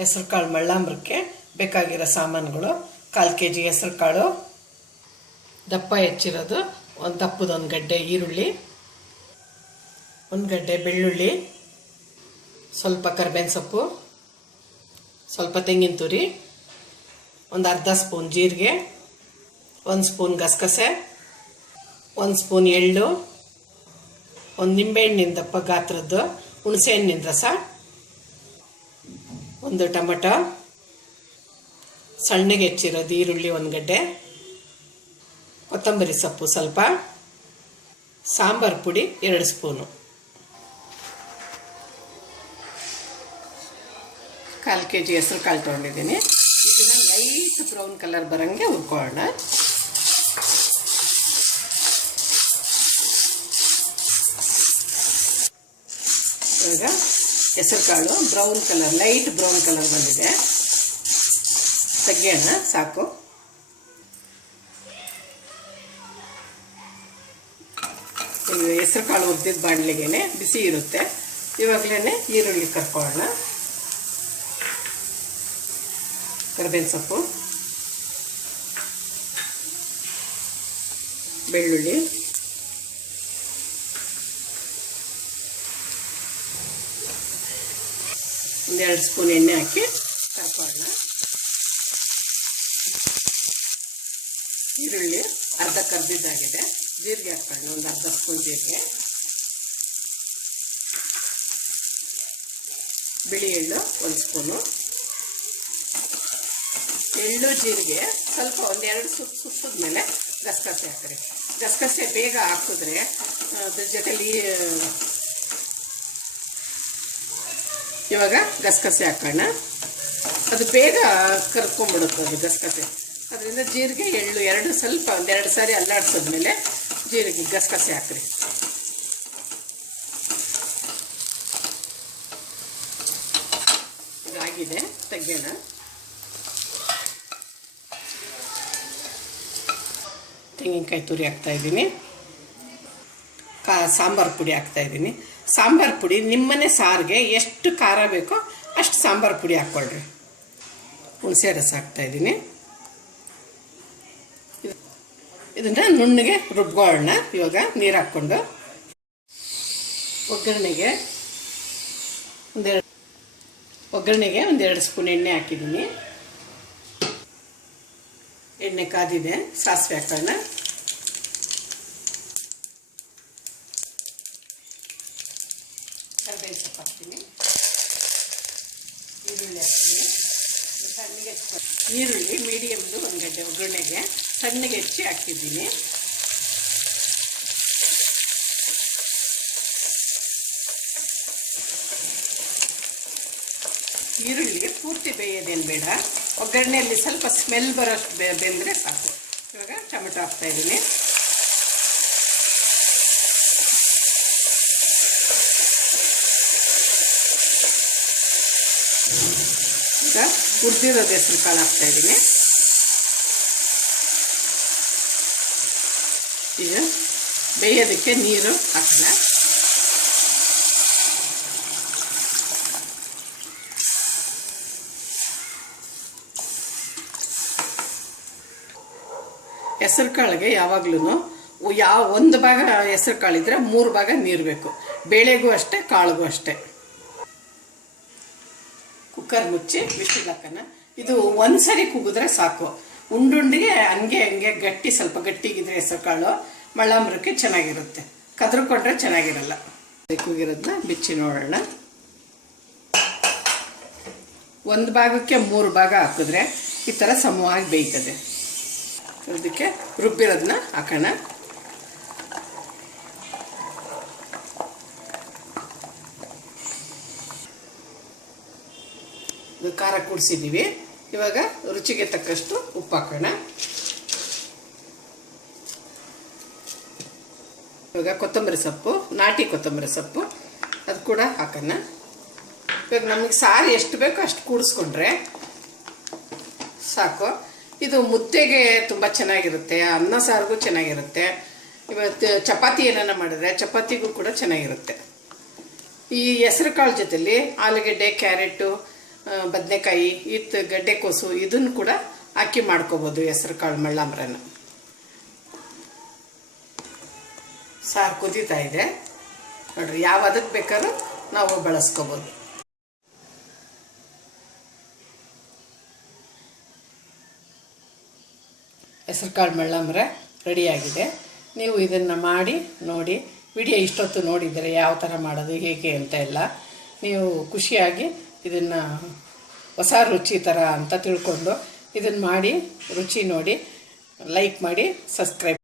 ಹೆಸರು ಕಾಳು ಮಳ್ಳಾಂಬ್ರಕ್ಕೆ ಬೇಕಾಗಿರೋ ಸಾಮಾನುಗಳು 1/4 kg ಹೆಸರು ಕಾಳು, ದಪ್ಪ ಹೆಚ್ಚಿರೋದು ಒಂದು ದಪ್ಪದೊಂದು ಗಡ್ಡೆ ಈರುಳ್ಳಿ, ಒಂದು ಗಡ್ಡೆ ಬೆಳ್ಳುಳ್ಳಿ, ಸ್ವಲ್ಪ ಕರಿಬೇವಿನ ಸೊಪ್ಪು, ಸ್ವಲ್ಪ ತೆಂಗಿನ ತುರಿ, ಒಂದು ಅರ್ಧ ಸ್ಪೂನ್ ಜೀರಿಗೆ, 1 ಸ್ಪೂನ್ ಗಸಗಸೆ, 1 ಸ್ಪೂನ್ ಎಳ್ಳು, ಒಂದು ನಿಂಬೆಹಣ್ಣಿನ ದಪ್ಪ ಗಾತ್ರದ್ದು ಹುಣಸೆಹಣ್ಣಿನ ರಸ, ಒಂದು ಟೊಮೆಟೊ, ಸಣ್ಣಗೆ ಹೆಚ್ಚಿರೋದು ಈರುಳ್ಳಿ 1 ಗಡ್ಡೆ, ಕೊತ್ತಂಬರಿ ಸೊಪ್ಪು ಸ್ವಲ್ಪ, ಸಾಂಬಾರು ಪುಡಿ 2 ಸ್ಪೂನು. 1/4 kg ಹೆಸರು ಕಾಳು ತೊಗೊಂಡಿದ್ದೀನಿ. ಇದನ್ನು ಲೈಟ್ ಬ್ರೌನ್ ಕಲರ್ ಬರೋಂಗೆ ಹುರ್ಕೊಳ್ಳೋಣ. ಇವಾಗ ಹೆಸರು ಕಾಳು brown colour, light brown colour ಬಂದಿದೆ. ತೆಗೆಯೋಣ, ಸಾಕು. ಹೆಸರು ಕಾಳು ಹುರಿದಿದ್ದ ಬಾಣಲೆಗೆ ಬಿಸಿ ಇರುತ್ತೆ. ಇವಾಗಲೇ ಈರುಳ್ಳಿ ಕರ್ಕೊಳ್ಳೋಣ. ಕರಿಬೇವಿನ ಸೊಪ್ಪು, ಬೆಳ್ಳುಳ್ಳಿ, ಒಂದು 2 ಸ್ಪೂನ್ ಎಣ್ಣೆ ಹಾಕಿ ಕರ್ಕೊಳ್ಳೋಣ. ಈರುಳ್ಳಿ ಅರ್ಧ ಕರ್ದಿದ್ದಾಗಿದೆ. ಜೀರಿಗೆ ಹಾಕೋಣ, ಒಂದು ಅರ್ಧ ಸ್ಪೂನ್ ಜೀರಿಗೆ, ಬಿಳಿ ಎಳ್ಳು 1 ಸ್ಪೂನು, ಎಳ್ಳು ಜೀರಿಗೆ ಸ್ವಲ್ಪ 1-2 ಸುತ್ತಿದ ಮೇಲೆ ಗಸಗಸೆ ಹಾಕ್ರಿ. ಗಸಗಸೆ ಬೇಗ ಹಾಕಿದ್ರೆ ಅದ್ರ ಜೊತೆಲಿ ಇವಾಗ ಗಸಗಸೆ ಹಾಕೋಣ. ಅದು ಬೇಗ ಕರ್ಕೊಂಡ್ಬಿಡುತ್ತೆ ಅದು ಗಸಗಸೆ. ಅದರಿಂದ ಜೀರಿಗೆ ಎಳ್ಳು 2 ಸ್ವಲ್ಪ 1-2 ಸಾರಿ ಅಲ್ಲಾಡ್ಸಿದ್ಮೇಲೆ ಜೀರಿಗೆ ಗಸಗಸೆ ಹಾಕ್ರಿ. ಇದಾಗಿದೆ, ತೆಗೆಯೋಣ. ತೆಂಗಿನಕಾಯಿ ತುರಿ ಹಾಕ್ತಾಯಿದ್ದೀನಿ. ಸಾಂಬಾರು ಪುಡಿ ಹಾಕ್ತಾಯಿದ್ದೀನಿ. ಸಾಂಬಾರು ಪುಡಿ ನಿಮ್ಮನೆ ಸಾರಿಗೆ ಎಷ್ಟು ಖಾರ ಬೇಕೋ ಅಷ್ಟು ಸಾಂಬಾರು ಪುಡಿ ಹಾಕ್ಕೊಳ್ರಿ. ಹುಣಸೆ ರಸ ಹಾಕ್ತಾಯಿದ್ದೀನಿ. ಇದನ್ನು ನುಣ್ಣಗೆ ರುಬ್ಕೊಳ್ಳೋಣ. ಇವಾಗ ನೀರು ಹಾಕ್ಕೊಂಡು ಒಗ್ಗರಣೆಗೆ ಒಂದೆರಡು ಸ್ಪೂನ್ ಎಣ್ಣೆ ಹಾಕಿದ್ದೀನಿ. ಎಣ್ಣೆ ಕಾದಿದೆ, ಸಾಸಿವೆ ಹಾಕೋಣ. ಕರಿಬೇವಿನ ಸೊಪ್ಪು ಹಾಕ್ತೀನಿ. ಈರುಳ್ಳಿ ಹಾಕ್ತೀನಿ. ಸಣ್ಣಗೆ ಹೆಚ್ಚಿ ಈರುಳ್ಳಿ ಮೀಡಿಯಮ್ದು 1 ಗಡ್ಡೆ ಒಗ್ಗರಣೆಗೆ ಸಣ್ಣಗೆ ಹೆಚ್ಚಿ ಹಾಕ್ತಿದ್ದೀನಿ. ಈರುಳ್ಳಿಗೆ ಪೂರ್ತಿ ಬೇಯೋದೇನು ಬೇಡ, ಒಗ್ಗರಣೆಯಲ್ಲಿ ಸ್ವಲ್ಪ ಸ್ಮೆಲ್ ಬರೋಷ್ಟು ಬೆಂದರೆ ಸಾಕು. ಇವಾಗ ಟೊಮೆಟೊ ಹಾಕ್ತಾಯಿದ್ದೀನಿ. ಈಗ ಹುರಿದಿರೋದು ಹೆಸರು ಕಾಳು ಹಾಕ್ತಾಯಿದ್ದೀನಿ. ಈಗ ಬೇಯೋದಕ್ಕೆ ನೀರು ಹಾಕೋಣ. ಹೆಸರು ಕಾಳಿಗೆ ಯಾವಾಗ್ಲೂ ಒಂದು ಭಾಗ ಹೆಸರು ಕಾಳಿದ್ರೆ 3 ಭಾಗ ನೀರು ಬೇಕು. ಬೇಳೆಗೂ ಅಷ್ಟೇ, ಕಾಳಿಗೂ ಅಷ್ಟೇ. ಕುಕ್ಕರ್ ಮುಚ್ಚಿ ವಿಶಿಲ್ ಹಾಕೋಣ. ಇದು 1 ಸರಿ ಕೂಗಿದ್ರೆ ಸಾಕು. ಉಂಡುಂಡಿಗೆ ಹಂಗೆ ಗಟ್ಟಿ, ಸ್ವಲ್ಪ ಗಟ್ಟಿಗಿದ್ರೆ ಹೆಸರು ಕಾಳು ಮಳ್ಳಾಂಬ್ರಕ್ಕೆ ಚೆನ್ನಾಗಿರುತ್ತೆ. ಕದ್ರಕೊಂಡ್ರೆ ಚೆನ್ನಾಗಿರಲ್ಲ. ಕೂಗಿರೋದನ್ನ ಬಿಚ್ಚಿ ನೋಡೋಣ. 1 ಭಾಗಕ್ಕೆ 3 ಭಾಗ ಹಾಕಿದ್ರೆ ಈ ಥರ ಸಮವಾಗಿ ಬೇಯ್ತದೆ. ಅದಕ್ಕೆ ರುಬ್ಬಿರೋದನ್ನ ಹಾಕೋಣ. ಖಾರ ಕೂಡಿಸಿದ್ದೀವಿ. ಇವಾಗ ರುಚಿಗೆ ತಕ್ಕಷ್ಟು ಉಪ್ಪು ಹಾಕೋಣ. ಇವಾಗ ಕೊತ್ತಂಬರಿ ಸೊಪ್ಪು, ನಾಟಿ ಕೊತ್ತಂಬರಿ ಸೊಪ್ಪು ಅದು ಕೂಡ ಹಾಕೋಣ. ಇವಾಗ ನಮಗೆ ಸಾರು ಎಷ್ಟು ಬೇಕೋ ಅಷ್ಟು ಕೂಡಿಸ್ಕೊಂಡ್ರೆ ಸಾಕು. ಇದು ಮುದ್ದೆಗೆ ತುಂಬ ಚೆನ್ನಾಗಿರುತ್ತೆ, ಅನ್ನ ಸಾರಿಗೂ ಚೆನ್ನಾಗಿರುತ್ತೆ. ಇವತ್ತು ಚಪಾತಿ ಏನಾನ ಮಾಡಿದ್ರೆ ಚಪಾತಿಗೂ ಕೂಡ ಚೆನ್ನಾಗಿರುತ್ತೆ. ಈ ಹೆಸರು ಕಾಳು ಜೊತೆಲಿ ಆಲೂಗಡ್ಡೆ, ಕ್ಯಾರೆಟು, ಬದನೆಕಾಯಿ ಗಡ್ಡೆಕೋಸು ಇದನ್ನು ಕೂಡ ಹಾಕಿ ಮಾಡ್ಕೋಬೋದು ಹೆಸರು ಕಾಳು ಮಳ್ಳಾಮ್ರನ. ಸಾರು ಕುದೀತಾ ಇದೆ ನೋಡ್ರಿ, ಯಾವ ಅದಕ್ಕೆ ಬೇಕಾದ್ರೂ ನಾವು ಬಳಸ್ಕೋಬೋದು. ಹೆಸರು ಕಾಳು ಮಳ್ಳಾಮ್ರ ರೆಡಿಯಾಗಿದೆ. ನೀವು ಇದನ್ನು ಮಾಡಿ ನೋಡಿ. ವಿಡಿಯೋ ಇಷ್ಟೊತ್ತು ನೋಡಿದರೆ ಯಾವ ಥರ ಮಾಡೋದು ಹೇಗೆ ಅಂತ ಎಲ್ಲ ನೀವು ಖುಷಿಯಾಗಿ ಇದನ್ನು ಹೊಸ ರುಚಿ ಥರ ಅಂತ ತಿಳ್ಕೊಂಡು ಇದನ್ನು ಮಾಡಿ ರುಚಿ ನೋಡಿ ಲೈಕ್ ಮಾಡಿ ಸಬ್ಸ್ಕ್ರೈಬ್